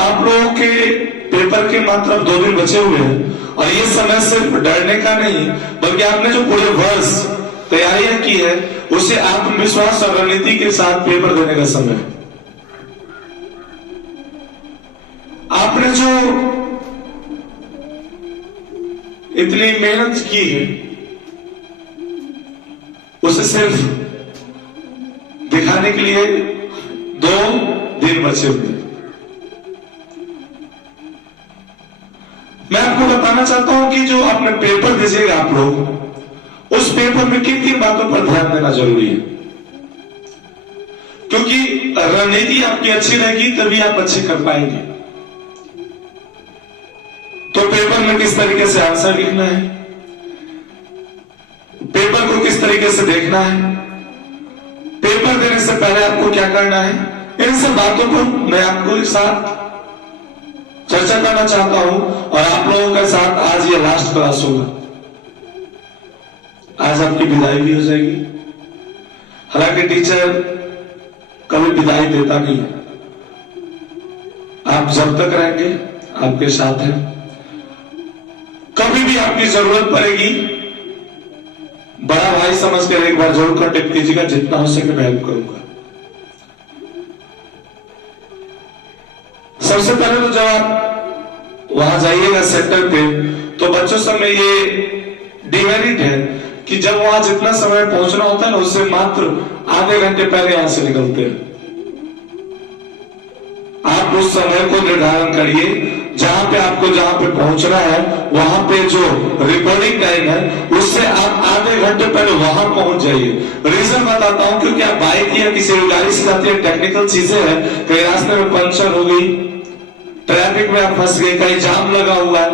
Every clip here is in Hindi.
आप लोगों के पेपर के मात्र 2 दिन बचे हुए हैं और ये समय सिर्फ डरने का नहीं बल्कि आपने जो पूरे वर्ष तैयारियां की है उसे आत्मविश्वास और रणनीति के साथ पेपर देने का समय है। आपने जो इतनी मेहनत की है उसे सिर्फ दिखाने के लिए 2 दिन बचे हुए हैं। मैं आपको बताना चाहता हूं कि जो आपने पेपर दीजिएगा आप लोग उस पेपर में किन किन बातों पर ध्यान देना जरूरी है, क्योंकि रणनीति आपकी अच्छी रहेगी तभी आप अच्छे कर पाएंगे। तो पेपर में किस तरीके से आंसर लिखना है, पेपर को किस तरीके से देखना है, पेपर देने से पहले आपको क्या करना है, इन सब बातों को मैं आपको एक साथ चर्चा करना चाहता हूं और आप लोगों के साथ आज ये लास्ट क्लास होगा। आज आपकी विदाई भी हो जाएगी। हालांकि टीचर कभी विदाई देता नहीं है, आप जब तक रहेंगे आपके साथ है। कभी भी आपकी जरूरत पड़ेगी बड़ा भाई समझकर एक बार जरूर कांटेक्ट कीजिएगा, जितना हो सके मैं हेल्प करूंगा। सबसे पहले तो जब आप वहां जाइएगा सेंटर पे तो बच्चों सब में ये डिमेरिट है कि जब वहां जितना समय पहुंचना होता है ना उससे मात्र आधे घंटे पहले यहां से निकलते हैं। आप उस समय को निर्धारण करिए जहां पे पहुंचना है वहां पे जो रिकॉर्डिंग टाइम है उससे आप आधे घंटे पहले वहां पहुंच जाइए। रीजन बताता हूं क्योंकि आप बाइक या किसी गाड़ी से जाते हैं, टेक्निकल चीजें हैं, कहीं रास्ते में पंचर हो गई, ट्रैफिक में आप फंस गए, कहीं जाम लगा हुआ है,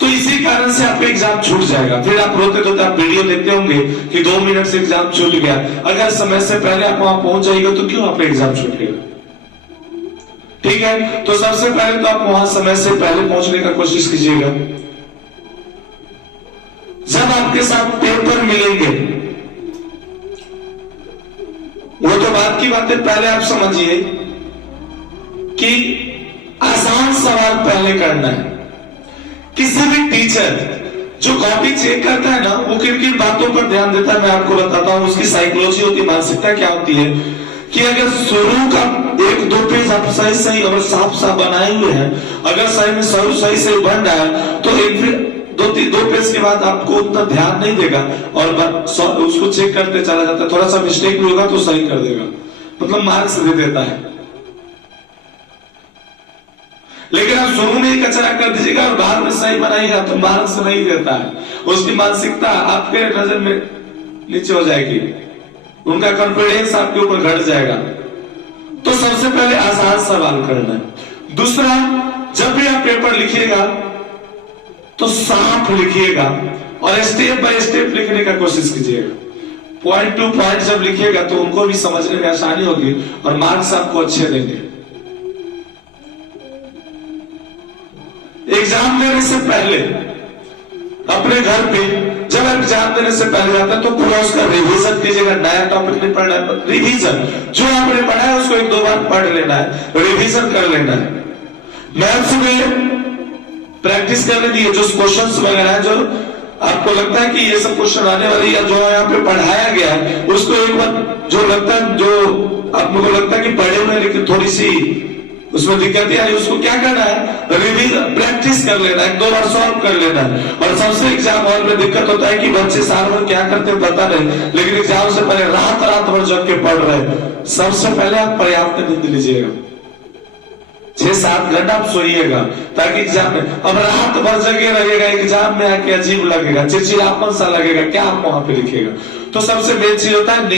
तो इसी कारण से आपका एग्जाम छूट जाएगा। फिर आप रोते रोते आप वीडियो देखते होंगे कि 2 मिनट से एग्जाम छूट गया। अगर समय से पहले आप वहां पहुंच जाएगा तो क्यों आपका एग्जाम छूटेगा? ठीक है, तो सबसे पहले तो आप वहां समय से पहले पहुंचने का कोशिश कीजिएगा। जब आपके साथ पेपर मिलेंगे वो तो बात की बात है, पहले आप समझिए कि आसान सवाल पहले करना है। किसी भी टीचर जो कॉपी चेक करता है ना वो किन किन बातों पर ध्यान देता है मैं आपको बताता हूं। उसकी साइकोलॉजी होती है, मानसिकता क्या होती है कि अगर शुरू का 1-2 पेज आप सही और साफ बनाए हुए हैं, अगर सही में सही बन रहा है तो फिर 2 पेज के बाद आपको उतना ध्यान नहीं देगा और उसको चेक करते चला जाता है। थोड़ा सा मिस्टेक भी होगा तो सही कर देगा, मतलब मार्क्स दे देता है। लेकिन आप शुरू में ही कचरा कर दीजिएगा और बाद में सही बनाइएगा तो मार्क्स नहीं देता है। उसकी मानसिकता आपके नजर में नीचे हो जाएगी, उनका कॉन्फिडेंस आपके ऊपर घट जाएगा। तो सबसे पहले आसान सवाल करना है। दूसरा, जब भी आप पेपर लिखिएगा तो साफ लिखिएगा और स्टेप बाय स्टेप लिखने का कोशिश कीजिएगा। पॉइंट टू पॉइंट जब लिखिएगा तो उनको भी समझने में आसानी होगी और मार्क्स आपको अच्छे देंगे। एग्जाम देने से पहले अपने घर पे जब एग्जाम देने से पहले जाता है तो पूरा उसका रिवीजन कीजिएगा। नया टॉपिक नहीं पढ़ना है, रिवीजन जो आपने पढ़ा है उसको 1-2 बार पढ़ लेना है, रिवीजन कर लेना है। मैथ्स में प्रैक्टिस करने दी, जो क्वेश्चंस वगैरह है जो आपको लगता है कि ये सब क्वेश्चन आने वाले या जो यहाँ पे पढ़ाया गया है उसको एक बार जो लगता है, जो आप लोगों को लगता है कि पढ़े हुए लेकिन थोड़ी सी उसमें दिक्कत आई, उसको क्या करना है, रिवीजन प्रैक्टिस कर लेना है, 1-2 बार सॉल्व कर लेना है। और सबसे एग्जाम हॉल में दिक्कत होता है कि बच्चे साल भर क्या करते हैं पता नहीं, लेकिन एग्जाम से पहले रात भर जग के पढ़ रहे। सबसे पहले आप पर्याप्त नींद लीजिएगा, 6-7 घंटा आप सोइएगा ताकि एग्जाम में, अब रात भर जगे रहिएगा एग्जाम में आके अजीब लगेगा, चिड़चिड़ापन सा लगेगा, क्या आप वहां पे लिखिएगा। तो सबसे मेन चीज होता है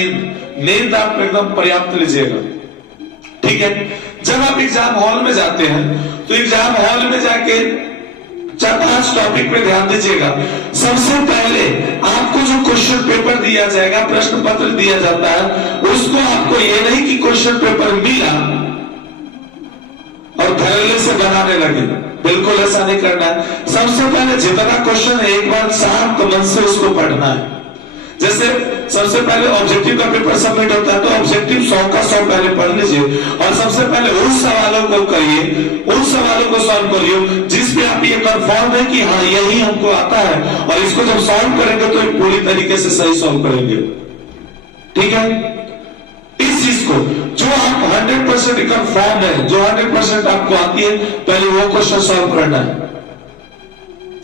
नींद आप एकदम पर्याप्त लीजिएगा। ठीक है, जब आप एग्जाम हॉल में जाते हैं तो एग्जाम हॉल में जाके 4-5 टॉपिक पे ध्यान दीजिएगा। सबसे पहले आपको जो क्वेश्चन पेपर दिया जाएगा, प्रश्न पत्र दिया जाता है, उसको आपको ये नहीं कि क्वेश्चन पेपर मिला और धैर्य से बनाने लगे, बिल्कुल ऐसा नहीं करना है। सबसे पहले जितना क्वेश्चन है एक बार शांत मन से उसको पढ़ना है। जैसे सबसे पहले ऑब्जेक्टिव का पेपर सबमिट होता है, तो ऑब्जेक्टिव 100 का 100 पहले पढ़ लीजिए और सबसे पहले उन सवालों को करिए, उन सवालों को सॉल्व करिए जिस पे आप ये कंफर्म है कि हाँ यही हमको आता है, और इसको जब सॉल्व करेंगे तो एक पूरी तरीके से सही सॉल्व करेंगे। ठीक है, इस चीज को जो आप 100% कंफर्म है, जो 100% आपको आती है, पहले वो क्वेश्चन सॉल्व करना है।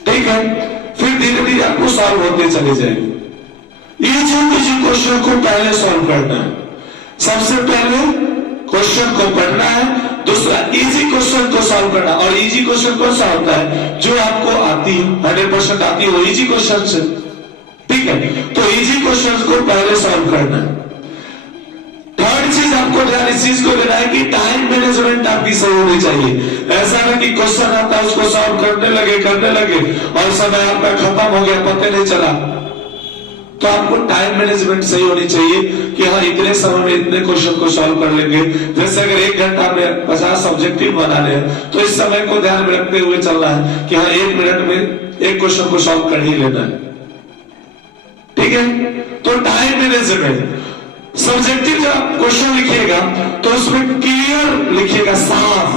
ठीक है, फिर धीरे धीरे आपको सॉल्व होते चले जाएंगे। इजी क्वेश्चन को पहले सॉल्व करना है, सबसे पहले क्वेश्चन को पढ़ना है, दूसरा इजी क्वेश्चन को सॉल्व करना। और इजी क्वेश्चन कौन सा होता है? जो आपको आती है, 100% आती है, वो इजी क्वेश्चन से। ठीक है, तो इजी क्वेश्चन को पहले सॉल्व करना है। थर्ड चीज आपको ध्यान इस चीज को देना है कि टाइम मैनेजमेंट आपकी सही होनी चाहिए। ऐसा ना कि क्वेश्चन आता है उसको सॉल्व करने लगे और समय आपका खत्म हो गया, पता नहीं चला। तो आपको टाइम मैनेजमेंट सही होनी चाहिए कि हाँ इतने समय में इतने क्वेश्चन को सॉल्व कर लेंगे। जैसे अगर 1 घंटा में 50 ऑब्जेक्टिव बना ले, तो इस समय को ध्यान में रखते हुए चलना है कि हाँ 1 मिनट में एक क्वेश्चन को सॉल्व कर ही लेना है। ठीक है, तो टाइम मैनेजमेंट। सब्जेक्टिव जब आप क्वेश्चन लिखिएगा तो उसमें क्लियर लिखिएगा, साफ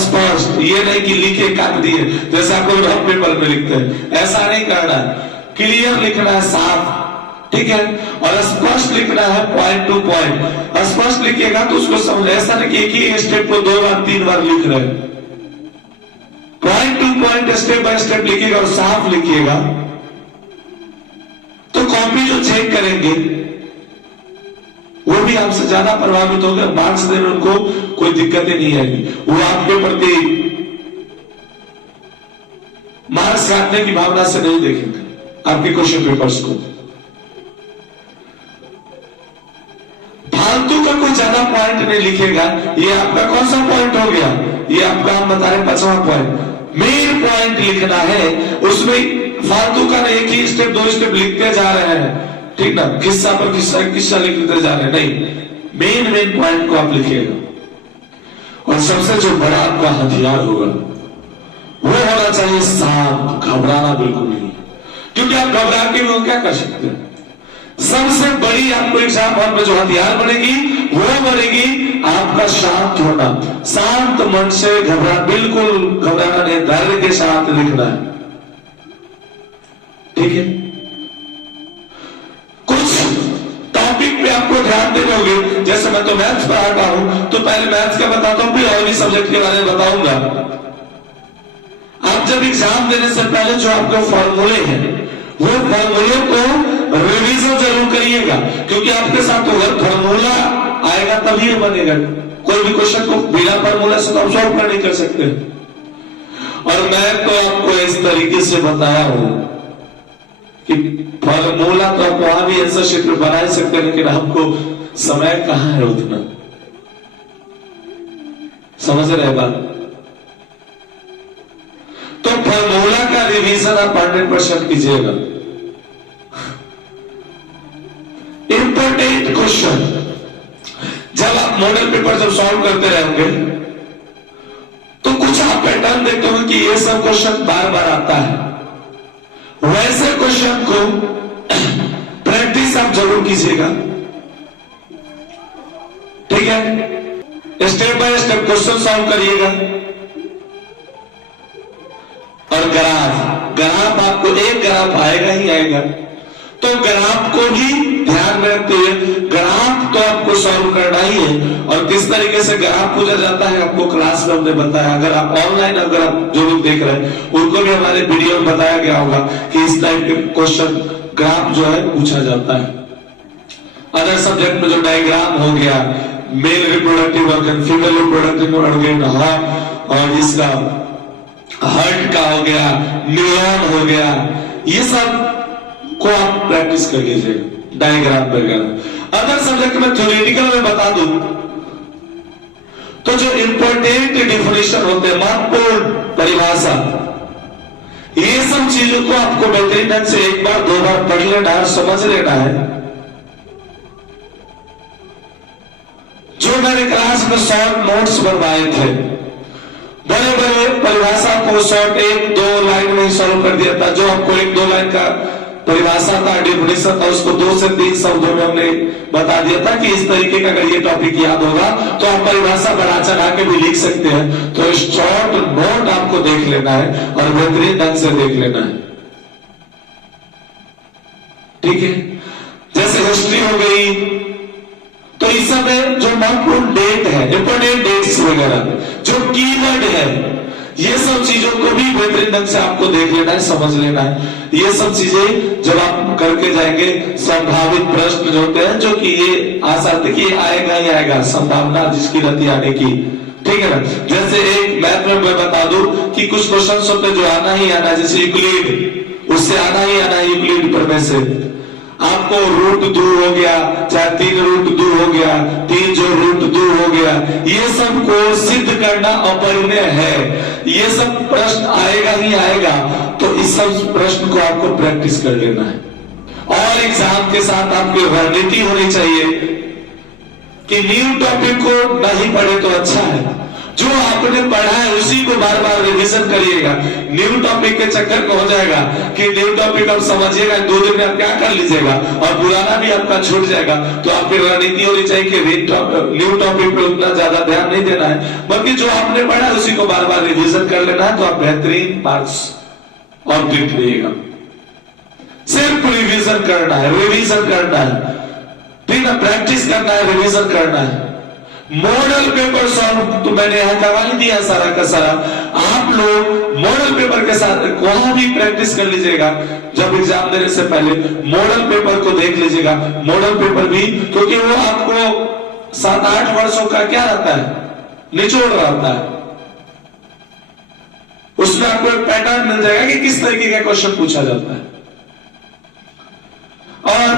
स्पष्ट, ये नहीं कि लिखे काट दिए जैसे आप लोग रफ पेपर में लिखते हैं, ऐसा नहीं करना है। क्लियर लिखना है, साफ। ठीक है, और स्पष्ट लिखना है, पॉइंट टू पॉइंट। स्पष्ट लिखिएगा तो उसको समझ, ऐसा नहीं कि एक ही स्टेप को 2 बार 3 बार लिख रहे हैं। Point two point, step by step लिखिएगा और साफ लिखिएगा, तो कॉपी जो चेक करेंगे वो भी आपसे ज्यादा प्रभावित होगा, मार्क्स देने में उनको कोई दिक्कतें नहीं आएगी। वो आपके प्रति मार्क्स काटने की भावना से नहीं देखेंगे आपके क्वेश्चन पेपर्स को। फालतू का कोई ज्यादा पॉइंट नहीं लिखेगा। ये आपका कौन सा पॉइंट हो गया? ये आपका हम बता रहे 5वां पॉइंट। मेन पॉइंट लिखना है, उसमें फालतू का नहीं, एक ही स्टेप 2 स्टेप लिखते जा रहे हैं, ठीक ना, किस्सा पर किस्सा लिखते जा रहे हैं, नहीं, मेन पॉइंट को आप लिखिएगा। और सबसे जो बड़ा आपका हथियार होगा वो होना चाहिए शांत, घबराना बिल्कुल नहीं, क्योंकि आप घबरा के भी क्या कर सकते हैं। सबसे बड़ी आपको एग्जाम हॉल में जो हथियार बनेगी वो बनेगी आपका शांत होना। शांत मन से बिल्कुल घबराना नहीं, धैर्य के साथ लिखना है। ठीक है, टॉपिक पे आपको ध्यान देने होंगे। जैसे मैं तो मैथ्स पढ़ाता हूं, तो पहले मैथ्स का बताता हूं, फिर और भी सब्जेक्ट के बारे में बताऊंगा। आप जब एग्जाम देने से पहले जो आपके फॉर्मूले हैं, वो फॉर्मूले को रिवीजन जरूर करिएगा, क्योंकि आपके साथ तो अगर फॉर्मूला आएगा तभी बनेगा। कोई भी क्वेश्चन को बिना फॉर्मूला से तो आप सॉल्व नहीं कर सकते। और मैं तो आपको इस तरीके से बताया हूं कि फॉर्मूला तो आप वहां भी आंसर शीट में बना ही सकते हैं, लेकिन आपको समय कहां है उतना। समझ रहे बात? तो फॉर्मूला का रिवीजन आप 100% कीजिएगा। इंपॉर्टेंट क्वेश्चन जब आप मॉडल पेपर जब सॉल्व करते रहेंगे तो कुछ आप पैटर्न देखते होंगे कि ये सब क्वेश्चन बार बार आता है। वैसे क्वेश्चन को प्रैक्टिस आप जरूर कीजिएगा। ठीक है, step by step question solve करिएगा। और ग्राफ आपको एक ग्राफ आएगा ही आएगा, तो ग्राफ को भी ध्यान में रखते हुए ग्राफ तो आपको सॉल्व करना ही है। और किस तरीके से ग्राफ पूछा जाता है आपको क्लास में हमने बताया। अगर आप ऑनलाइन, अगर आप जो लोग देख रहे हैं उनको भी हमारे वीडियो में बताया गया होगा कि इस टाइप के क्वेश्चन ग्राफ जो है पूछा जाता है। अदर सब्जेक्ट में जो डायग्राम हो गया, male reproductive organ, female reproductive organ, और इसका हार्ट का हो गया, न्यूरॉन हो गया, ये सब को आप प्रैक्टिस कर लीजिए डायग्राम वगैरह। अदर सब्जेक्ट में थ्योरेटिकल में बता दूं तो जो इंपॉर्टेंट डिफिनेशन होते हैं, महत्वपूर्ण परिभाषा, ये सब चीजों को आपको बेहतरीन ढंग से 1 बार 2 बार पढ़ लेना है, समझ लेना है। जो मैंने क्लास में शॉर्ट नोट्स बनवाए थे, बड़े बड़े परिभाषा को शॉर्ट 1-2 लाइन में सॉल्व कर दिया था। जो आपको 1-2 लाइन का परिभाषा था, डेफिनेशन था, उसको 2 से 3 शब्दों में हमने बता दिया था कि इस तरीके का अगर ये टॉपिक याद होगा तो आप परिभाषा बढ़ा चढ़ा के भी लिख सकते हैं। तो शॉर्ट नोट आपको देख लेना है और बेहतरीन ढंग से देख लेना है, ठीक है। जैसे हिस्ट्री हो गई, तो इस समय जो महत्वपूर्ण डेट है, इंपोर्टेंट डेट्स वगैरह, जो कीवर्ड है, ये सब चीजों को भी बेहतरीन ढंग से आपको देख लेना है, समझ लेना है। ये सब चीजें जब आप करके जाएंगे, संभावित प्रश्न जो होते हैं, जो कि ये आशा थी कि आएगा ही आएगा, संभावना जिसकी रहती आने की, ठीक है ना। जैसे एक मैथ में मैं बता दूं कि कुछ क्वेश्चन होते जो आना ही आना, जैसे यूक्लिड, उससे आना ही आना यूक्लिड पर से आपको रूट 2 हो गया, चाहे 3 रूट 2 हो गया, 3 जो रूट 2 हो गया, ये सब को सिद्ध करना अपरिमेय है। ये सब प्रश्न आएगा ही आएगा, तो इस सब प्रश्न को आपको प्रैक्टिस कर लेना है। और एग्जाम के साथ आपकी रणनीति होनी चाहिए कि न्यू टॉपिक को नहीं पढ़े तो अच्छा है, जो आपने पढ़ा है उसी को बार बार रिवीजन करिएगा। न्यू टॉपिक के चक्कर में हो जाएगा कि न्यू टॉपिक आप समझिएगा, 2 दिन में आप क्या कर लीजिएगा और पुराना भी आपका छूट जाएगा। तो आपकी रणनीति होनी चाहिए कि न्यू टॉपिक पे उतना ज्यादा ध्यान नहीं देना है, बल्कि जो आपने पढ़ा है उसी को बार बार रिवीजन कर लेना है, तो आप बेहतरीन मार्क्स और गिफ्ट दिएगा। सिर्फ रिवीजन करना है, रिवीजन करना है, ठीक है, प्रैक्टिस करना है, रिवीजन करना है। मॉडल पेपर सॉल्व तो मैंने यहां करवा ही दिया सारा का सारा। आप लोग मॉडल पेपर के साथ वहां भी प्रैक्टिस कर लीजिएगा। जब एग्जाम देने से पहले मॉडल पेपर को देख लीजिएगा। मॉडल पेपर भी, क्योंकि वो आपको 7-8 वर्षों का क्या रहता है, निचोड़ रहता है। उसमें आपको एक पैटर्न मिल जाएगा कि किस तरीके का क्वेश्चन पूछा जाता है। और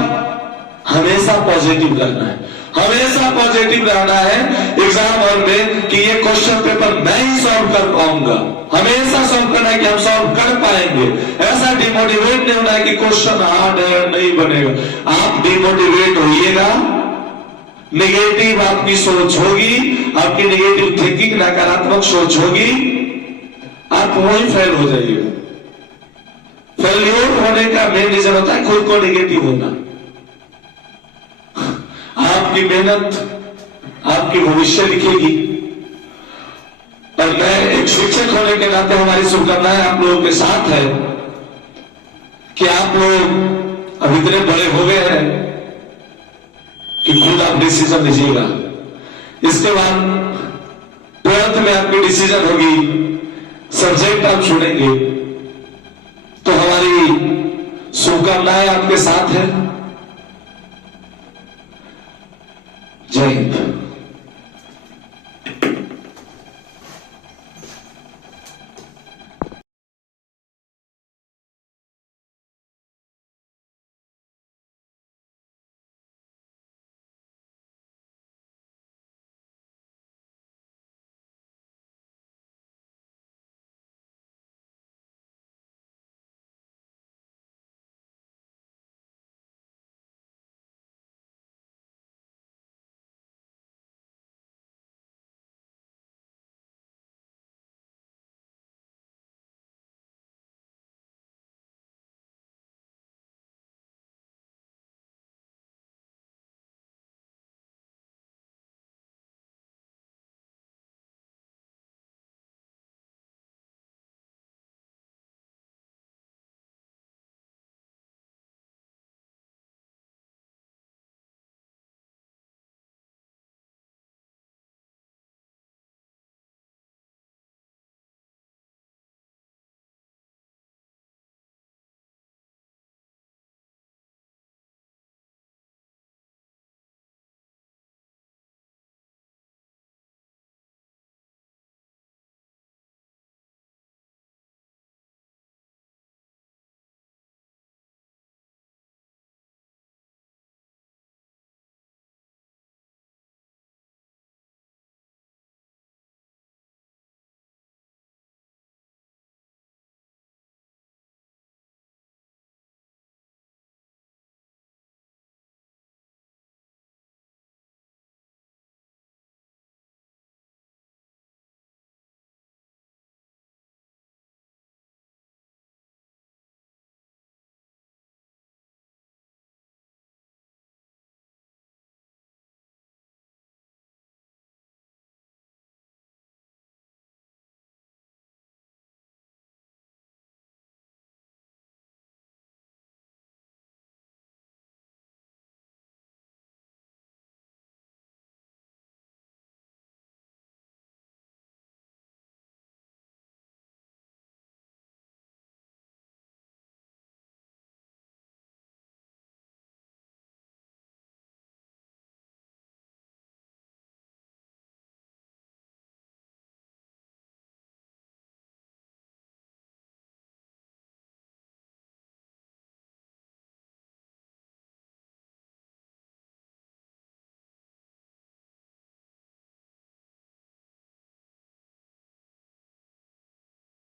हमेशा पॉजिटिव रहना है, हमेशा पॉजिटिव रहना है एग्जाम हॉल में कि ये क्वेश्चन पेपर मैं ही सॉल्व कर पाऊंगा। हमेशा सॉल्व करना है कि हम सॉल्व कर पाएंगे। ऐसा डिमोटिवेट नहीं होना है कि क्वेश्चन हार्ड है नहीं बनेगा। आप डिमोटिवेट होइएगा, नेगेटिव आपकी सोच होगी, आपकी नेगेटिव थिंकिंग, नकारात्मक सोच होगी, आप वही फेल हो जाइएगा। फेल्योर होने का मेन रीजन होता है खुद को नेगेटिव होना। आपकी मेहनत आपकी भविष्य लिखेगी। और मैं एक शिक्षक होने के नाते हमारी शुभकामनाएं आप लोगों के साथ है कि आप लोग अब इतने बड़े हो गए हैं कि खुद आप डिसीजन लीजिएगा। इसके बाद 12th में आपकी डिसीजन होगी, सब्जेक्ट आप चुनेंगे।